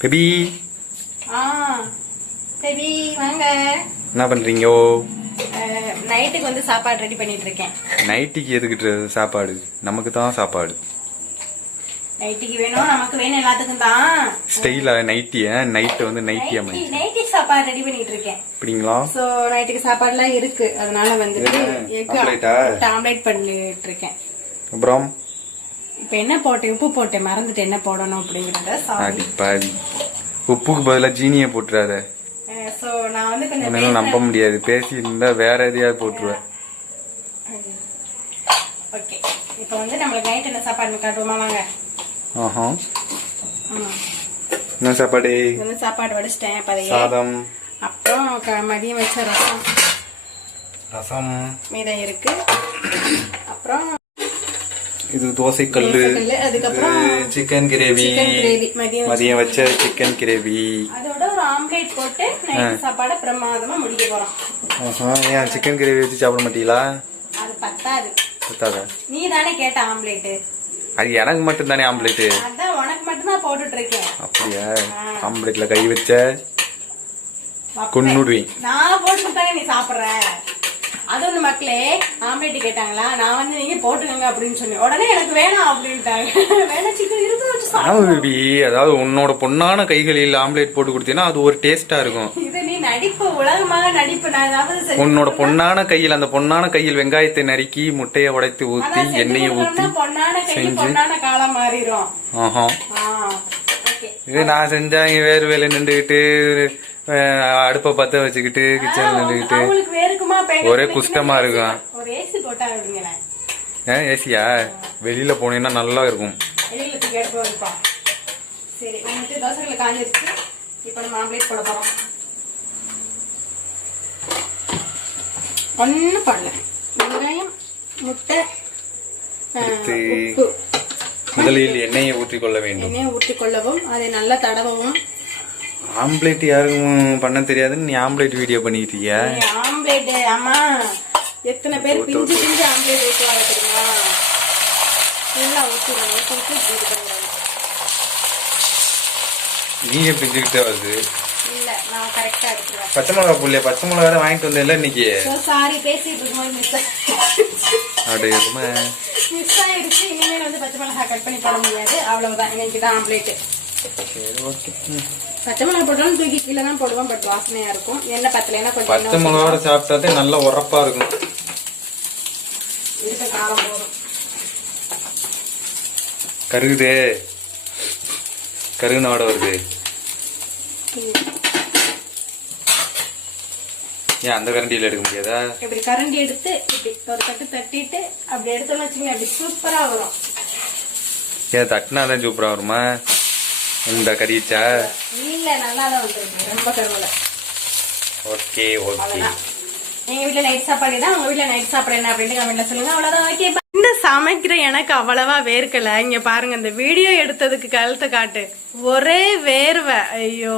Baby ஆ சரி வாங்க. என்ன பண்றீங்கோ? அஹ், நைட்டுக்கு வந்து சாப்பாடு ரெடி பண்ணிட்டு இருக்கேன் நைட்டுக்கு எதுக்கிட்டு சாப்பாடு? நமக்கு தான் சாப்பாடு. நைட்டுக்கு வேணும் நமக்கு வேணும் எல்லாத்துக்கும் தான். ஸ்டைலா நைட்டிய? நைட்டு வந்து நைட்டி அம்மை நைட்டி சாப்பாடு ரெடி பண்ணிட்டு இருக்கேன் அப்படிங்களா? சோ நைட்டுக்கு சாப்பாடுலாம் இருக்கு. அதனால என்ன? எக்? ஆம்லேட் பண்ணிட்டு இருக்கேன் அப்புறம்? இப்ப என்ன போட்டேன் உப்பு போட்டேன் மறந்துட்டு என்ன போடணும் அப்படிங்கறத அடி பாவி உப்புக்கு பதிலா ஜீனியை போட்டுறாத. சோ நான் வந்து கொஞ்சம் நம்ப முடியாது. பேசி இருந்தா வேற எதையாவது போட்டுருவேன் ஓகே இப்போ வந்து நம்மளுக்கு நைட் என்ன சாப்பாடு காட்டுவோமா? வாங்க. ஆஹா. என்ன சாப்பாடு? வந்து சாப்பாடு வடிச்சிட்டேன் பதைய சாதம். அப்புறம் மதியம் வச்ச ரசம். ரசம். மீதம் இருக்கு. அப்புறம் இது தோசை அதுக்கப்புறம் சிக்கன் கிரேவி மதியம் வச்ச- சிக்கன் கிரேவி அதோட ஒரு ஆம்லேட் போட்டு சாப்பாட பிரமாதமா முடிக்க போறோம். ஏன் சிக்கன் கிரேவி வச்சு சாப்பிட மாட்டீங்களா? அது பத்தாது. பத்தாதா? நீ தானே கேட்ட ஆம்லேட் அது எனக்கு மட்டும் தானே ஆம்லேட்டு அதான் உனக்கு மட்டும் தான் போட்டுட்டு இருக்கேன் அப்படியா ஆம்லேட்ல கை வச்ச கொன்னுடுவேன் நான் போட்டு தானே நீ சாப்பிடுற? அது ஒண்ணு மக்களே ஆம்லேட் கேட்டாங்களா? நான் வந்து நீங்க போட்டுக்கோங்க அப்படின்னு சொன்னேன். உடனே எனக்கு வேணாம் அப்படின்ட்டாங்க. வேணா சிக்கன் இருந்து வச்சு. அதாவது உன்னோட பொண்ணான கைகளில் ஆம்லேட் போட்டு கொடுத்தீங்கன்னா அது ஒரு டேஸ்டா இருக்கும். இது நீ நடிப்பு உலகமாக நடிப்பு. நான் ஏதாவது செஞ்சு உன்னோட பொண்ணான கையில் அந்த பொண்ணான கையில் வெங்காயத்தை நறுக்கி முட்டையை உடைத்து ஊத்தி எண்ணெயை ஊத்தி பொண்ணான கை பொண்ணான காலம் மாறிடும் ஆஹா. இது நான் செஞ்சா இங்க வேறு வேலை நின்றுகிட்டு அடுப்பை பத்த வச்சுக்கிட்டு கிச்சன்ல நின்றுகிட்டு. ஒரே குஷ்டமா இருக்கும் ஏசியா? வெளியில போனீங்கன்னா நல்லா இருக்கும். சரி வந்துட்டு தோசைகளை காஞ்சிருச்சு இப்போ நம்ம ஆம்லேட் போட போறோம். ஒன்றும் பண்ணல வெங்காயம் முட்டை உப்பு. முதலில் எண்ணெயை ஊற்றிக் கொள்ள வேண்டும். எண்ணெயை ஊற்றி கொள்ளவும் அதை நல்லா தடவவும். ஆம்லேட் யாருக்கும் பண்ண தெரியாதுன்னு நீ ஆம்லேட் வீடியோ பண்ணிட்டு இருக்கியா ஆம்லேட் ஆமா எத்தனை பேர் பிஞ்சு பிஞ்சு ஆம்லேட் ஊற்றுவாங்க தெரியுமா? ஃபுல்லா ஊற்றிடுவாங்க ஊற்றி ஊற்றி இப்படி இது பண்ணுவாங்க நீங்க பிஞ்சுக்கிட்டே வருது. இல்ல நான் கரெக்டா எடுத்துருவேன் பச்சை மிளகா புள்ளைய பச்சை மிளகா வேற வாங்கிட்டு வந்தேன்ல இன்னைக்கு. சாரி பேசிட்டு இருக்கும்போது மிஸ் அப்படியே இருக்குமா? மிஸ் ஆயிடுச்சு இனிமேல் வந்து பச்சை மிளகாய் கட் பண்ணி போட முடியாது. அவ்வளவுதான் இன்னைக்கு தான் ஆம்லேட் சரி ஓகே ம். பச்சை மிளகாய் போட்டாலும் தூக்கி கீழே தான் போடுவோம் பட் வாசனையா இருக்கும். எண்ணெய் பத்தலைன்னா கொஞ்சம் பச்சை மிளகாவோட சாப்பிட்டாதே நல்லா உரப்பா இருக்கும். இருக்க காரம் போதும். கருகுதே. கருகுனோட வருது. ஏன் அந்த கரண்டியில எடுக்க முடியாதா? இப்படி கரண்டி எடுத்து இப்படி ஒரு தட்டு தட்டிட்டு அப்படி எடுத்தோம்னு வச்சுங்க அப்படி சூப்பரா வரும். ஏன் தட்டினா தான் சூப்பரா வருமா? இந்த கறிச்சா இல்ல நல்லா தான் வந்துருக்கு. ரொம்ப கருவல. Okay okay. அவ்வளவுதான். எங்க வீட்ல நைட் சாப்பாடு தான் உங்க வீட்ல நைட் சாப்பாடு என்ன அப்படின்னு கமெண்ட்ல சொல்லுங்க. அவ்வளவுதான் ஓகே இந்த சமைக்கிற எனக்கு அவ்வளவா வேர்க்கல. இங்க பாருங்க இந்த வீடியோ எடுத்ததுக்கு கழுத்தை காட்டு. ஒரே வேர்வை. ஐயோ